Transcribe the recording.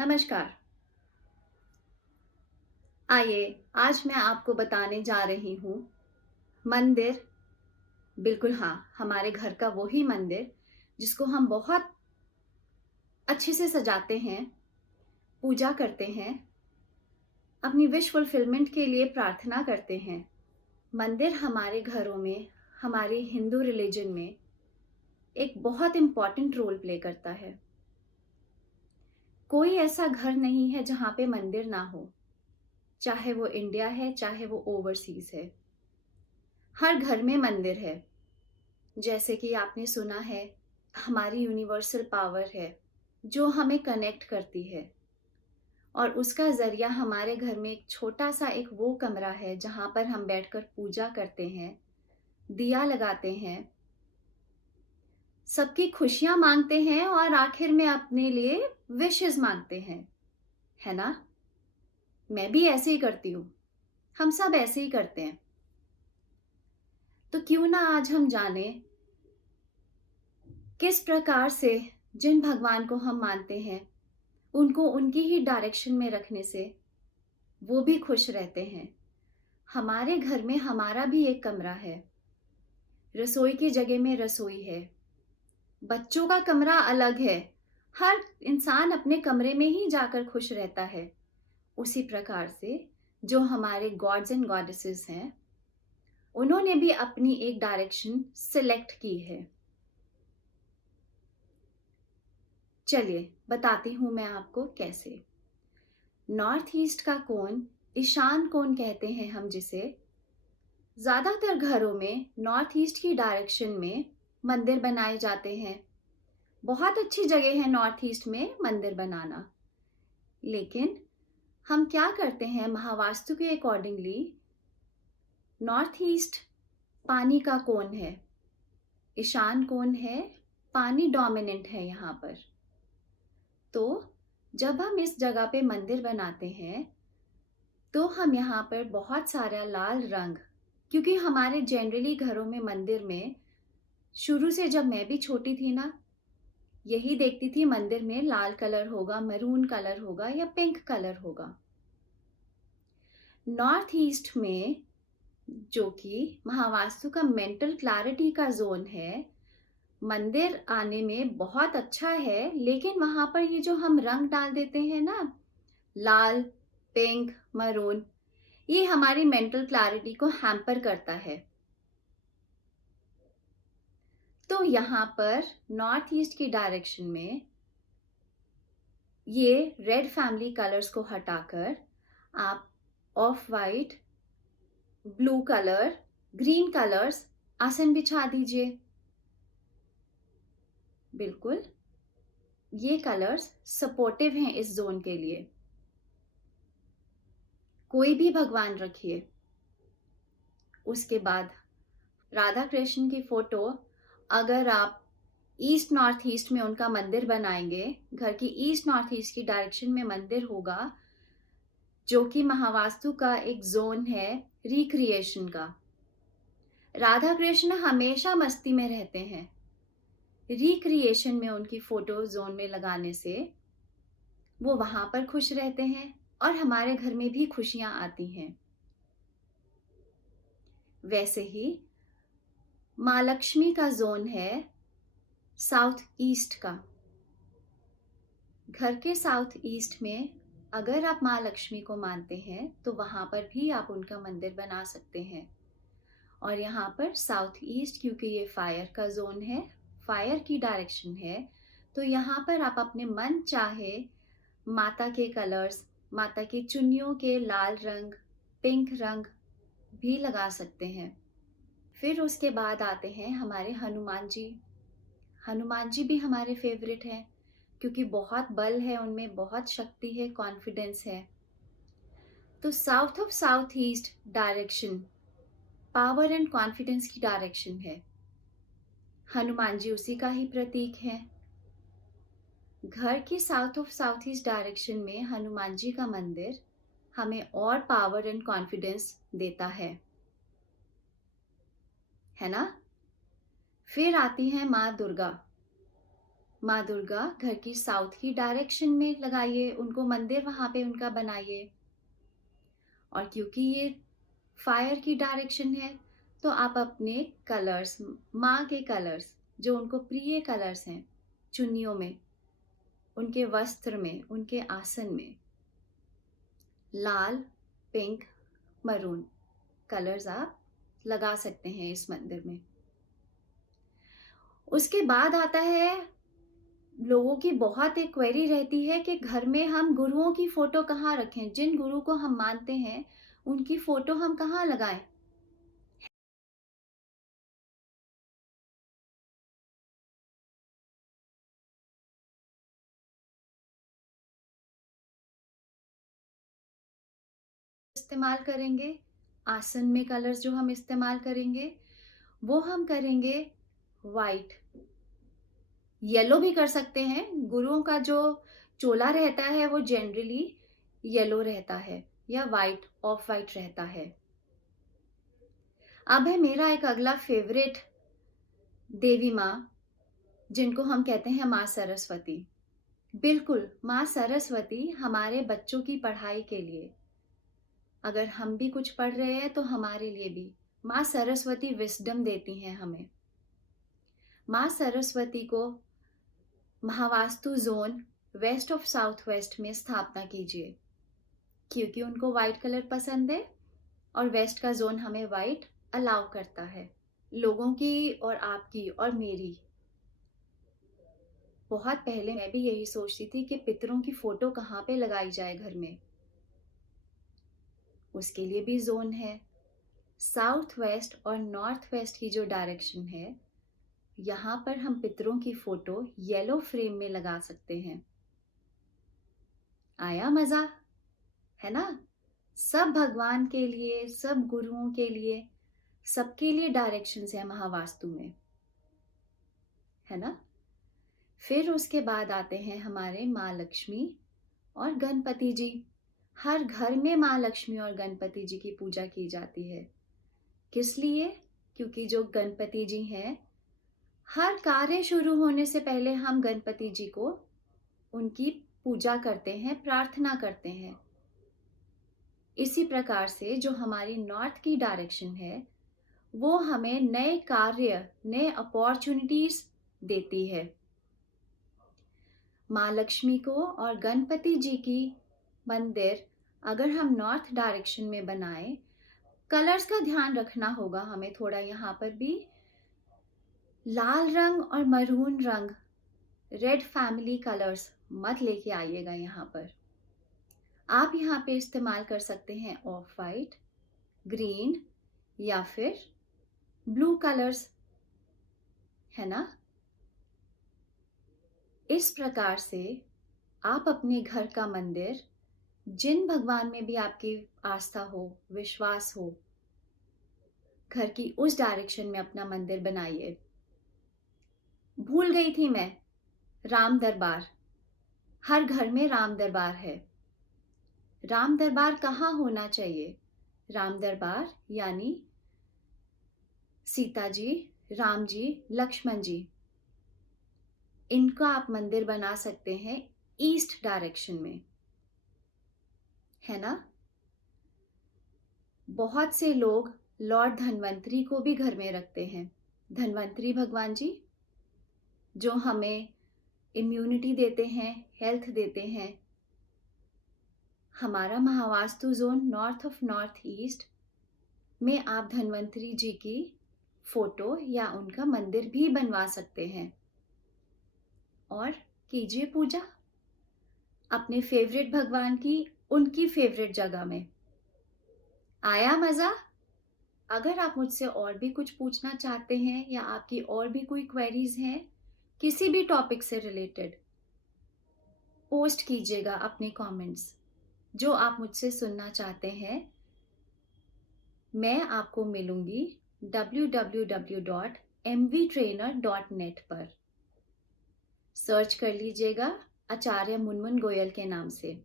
नमस्कार। आइए आज मैं आपको बताने जा रही हूँ मंदिर। बिल्कुल हाँ, हमारे घर का वो ही मंदिर जिसको हम बहुत अच्छे से सजाते हैं, पूजा करते हैं, अपनी विश फुलफिलमेंट के लिए प्रार्थना करते हैं। मंदिर हमारे घरों में, हमारे हिंदू रिलीजन में एक बहुत इम्पॉर्टेंट रोल प्ले करता है। कोई ऐसा घर नहीं है जहाँ पे मंदिर ना हो, चाहे वो इंडिया है, चाहे वो ओवरसीज है। हर घर में मंदिर है। जैसे कि आपने सुना है, हमारी यूनिवर्सल पावर है जो हमें कनेक्ट करती है, और उसका ज़रिया हमारे घर में एक छोटा सा एक वो कमरा है जहाँ पर हम बैठकर पूजा करते हैं, दिया लगाते हैं, सबकी खुशियाँ मांगते हैं और आखिर में अपने लिए विशेस मांगते हैं, है ना? मैं भी ऐसे ही करती हूँ। हम सब ऐसे ही करते हैं। तो क्यों ना आज हम जाने किस प्रकार से जिन भगवान को हम मानते हैं उनको उनकी ही डायरेक्शन में रखने से वो भी खुश रहते हैं। हमारे घर में हमारा भी एक कमरा है, रसोई की जगह में रसोई है, बच्चों का कमरा अलग है। हर इंसान अपने कमरे में ही जाकर खुश रहता है। उसी प्रकार से जो हमारे गॉड्स एंड गॉडेसेस हैं, उन्होंने भी अपनी एक डायरेक्शन सिलेक्ट की है। चलिए बताती हूँ मैं आपको कैसे। नॉर्थ ईस्ट का कोन, ईशान कोन कहते हैं हम जिसे, ज्यादातर घरों में नॉर्थ ईस्ट की डायरेक्शन में मंदिर बनाए जाते हैं। बहुत अच्छी जगह है नॉर्थ ईस्ट में मंदिर बनाना। लेकिन हम क्या करते हैं, महावास्तु के अकॉर्डिंगली नॉर्थ ईस्ट पानी का कोन है, ईशान कोन है, पानी डोमिनेंट है यहाँ पर। तो जब हम इस जगह पे मंदिर बनाते हैं तो हम यहाँ पर बहुत सारा लाल रंग, क्योंकि हमारे जनरली घरों में मंदिर में शुरू से जब मैं भी छोटी थी ना, यही देखती थी मंदिर में लाल कलर होगा, मैरून कलर होगा या पिंक कलर होगा। नॉर्थ ईस्ट में, जो कि महावास्तु का मेंटल क्लैरिटी का जोन है, मंदिर आने में बहुत अच्छा है। लेकिन वहां पर ये जो हम रंग डाल देते हैं ना, लाल, पिंक, मैरून, ये हमारी मेंटल क्लैरिटी को हैम्पर करता है। तो यहाँ पर नॉर्थ ईस्ट की डायरेक्शन में ये रेड फैमिली कलर्स को हटाकर आप of white, blue colour, green colours आसन बिछा दीजिए। बिल्कुल, ये कलर्स सपोर्टिव हैं इस जोन के लिए। कोई भी भगवान रखिए। उसके बाद राधा कृष्ण की फोटो, अगर आप ईस्ट नॉर्थ ईस्ट में उनका मंदिर बनाएंगे, घर की ईस्ट नॉर्थ ईस्ट की डायरेक्शन में मंदिर होगा, जो कि महावास्तु का एक जोन है रिक्रिएशन का। राधा कृष्ण हमेशा मस्ती में रहते हैं। रिक्रिएशन में उनकी फोटो जोन में लगाने से वो वहां पर खुश रहते हैं और हमारे घर में भी खुशियां आती हैं। वैसे ही माँ लक्ष्मी का जोन है साउथ ईस्ट का। घर के साउथ ईस्ट में अगर आप माँ लक्ष्मी को मानते हैं तो वहां पर भी आप उनका मंदिर बना सकते हैं। और यहाँ पर साउथ ईस्ट, क्योंकि ये फायर का जोन है, फायर की डायरेक्शन है, तो यहाँ पर आप अपने मन चाहे माता के कलर्स, माता की चुन्नियों के लाल रंग, पिंक रंग भी लगा सकते हैं। फिर उसके बाद आते हैं हमारे हनुमान जी। हनुमान जी भी हमारे फेवरेट हैं, क्योंकि बहुत बल है उनमें, बहुत शक्ति है, कॉन्फिडेंस है। तो south of south east direction power and confidence की डायरेक्शन है। हनुमान जी उसी का ही प्रतीक है। घर की south of south east direction में हनुमान जी का मंदिर हमें और पावर एंड कॉन्फिडेंस देता है ना? फिर आती है माँ दुर्गा। माँ दुर्गा घर की साउथ की डायरेक्शन में लगाइए, उनको मंदिर वहाँ पे उनका बनाइए। और क्योंकि ये फायर की डायरेक्शन है, तो आप अपने कलर्स, माँ के कलर्स, जो उनको प्रिय कलर्स हैं, चुन्नियों में, उनके वस्त्र में, उनके आसन में लाल, पिंक, मरून कलर्स आप लगा सकते हैं इस मंदिर में। उसके बाद आता है, लोगों की बहुत एक क्वेरी रहती है कि घर में हम गुरुओं की फोटो कहाँ रखें? जिन गुरु को हम मानते हैं, उनकी फोटो हम कहाँ लगाएं? इस्तेमाल करेंगे, आसन में कलर्स जो हम इस्तेमाल करेंगे, वो हम करेंगे वाइट। येलो भी कर सकते हैं। गुरुओं का जो चोला रहता है वो जनरली येलो रहता है या वाइट, ऑफ वाइट रहता है। अब है मेरा एक अगला फेवरेट देवी माँ, जिनको हम कहते हैं माँ सरस्वती। बिल्कुल, माँ सरस्वती हमारे बच्चों की पढ़ाई के लिए, अगर हम भी कुछ पढ़ रहे हैं तो हमारे लिए भी माँ सरस्वती विजडम देती हैं हमें। माँ सरस्वती को Mahavastu zone west of south west में स्थापना कीजिए, क्योंकि उनको वाइट कलर पसंद है और वेस्ट का जोन हमें वाइट अलाउ करता है। लोगों की और आपकी और मेरी, बहुत पहले मैं भी यही सोचती थी कि पितरों की फोटो कहाँ पे लगाई जाए घर में। उसके लिए भी जोन है। साउथ वेस्ट और नॉर्थ वेस्ट की जो डायरेक्शन है, यहाँ पर हम पितरों की फोटो येलो फ्रेम में लगा सकते हैं। आया मजा? है ना? सब भगवान के लिए, सब गुरुओं के लिए, सबके लिए डायरेक्शंस है महावास्तु में, है ना? फिर उसके बाद आते हैं हमारे माँ लक्ष्मी और गणपति जी। हर घर में माँ लक्ष्मी और गणपति जी की पूजा की जाती है। किस लिए? क्योंकि जो गणपति जी हैं, हर कार्य शुरू होने से पहले हम गणपति जी को उनकी पूजा करते हैं, प्रार्थना करते हैं। इसी प्रकार से जो हमारी नॉर्थ की डायरेक्शन है, वो हमें नए कार्य, नए अपॉर्चुनिटीज देती है। माँ लक्ष्मी को और गणपति जी की मंदिर अगर हम नॉर्थ डायरेक्शन में बनाए, कलर्स का ध्यान रखना होगा हमें थोड़ा। यहाँ पर भी लाल रंग और मरून रंग, रेड फैमिली कलर्स मत लेके आइएगा यहाँ पर। आप यहाँ पे इस्तेमाल कर सकते हैं ऑफ वाइट, ग्रीन या फिर ब्लू कलर्स, है ना? इस प्रकार से आप अपने घर का मंदिर, जिन भगवान में भी आपकी आस्था हो, विश्वास हो, घर की उस डायरेक्शन में अपना मंदिर बनाइए। भूल गई थी मैं, राम दरबार। हर घर में राम दरबार है। राम दरबार कहाँ होना चाहिए? राम दरबार यानी सीता जी, राम जी, लक्ष्मण जी, इनका आप मंदिर बना सकते हैं ईस्ट डायरेक्शन में, है ना? बहुत से लोग लॉर्ड धन्वंतरी को भी घर में रखते हैं। धन्वंतरी भगवान जी, जो हमें इम्यूनिटी देते हैं, हेल्थ देते हैं। हमारा Mahavastu zone north of north east में आप धन्वंतरी जी की फोटो या उनका मंदिर भी बनवा सकते हैं और कीजिए पूजा अपने फेवरेट भगवान की, उनकी फेवरेट जगह में। आया मजा? अगर आप मुझसे और भी कुछ पूछना चाहते हैं या आपकी और भी कोई क्वेरीज हैं किसी भी टॉपिक से रिलेटेड, पोस्ट कीजिएगा अपने कमेंट्स, जो आप मुझसे सुनना चाहते हैं। मैं आपको मिलूंगी www.mvtrainer.net पर। सर्च कर लीजिएगा आचार्य मुनमुन गोयल के नाम से।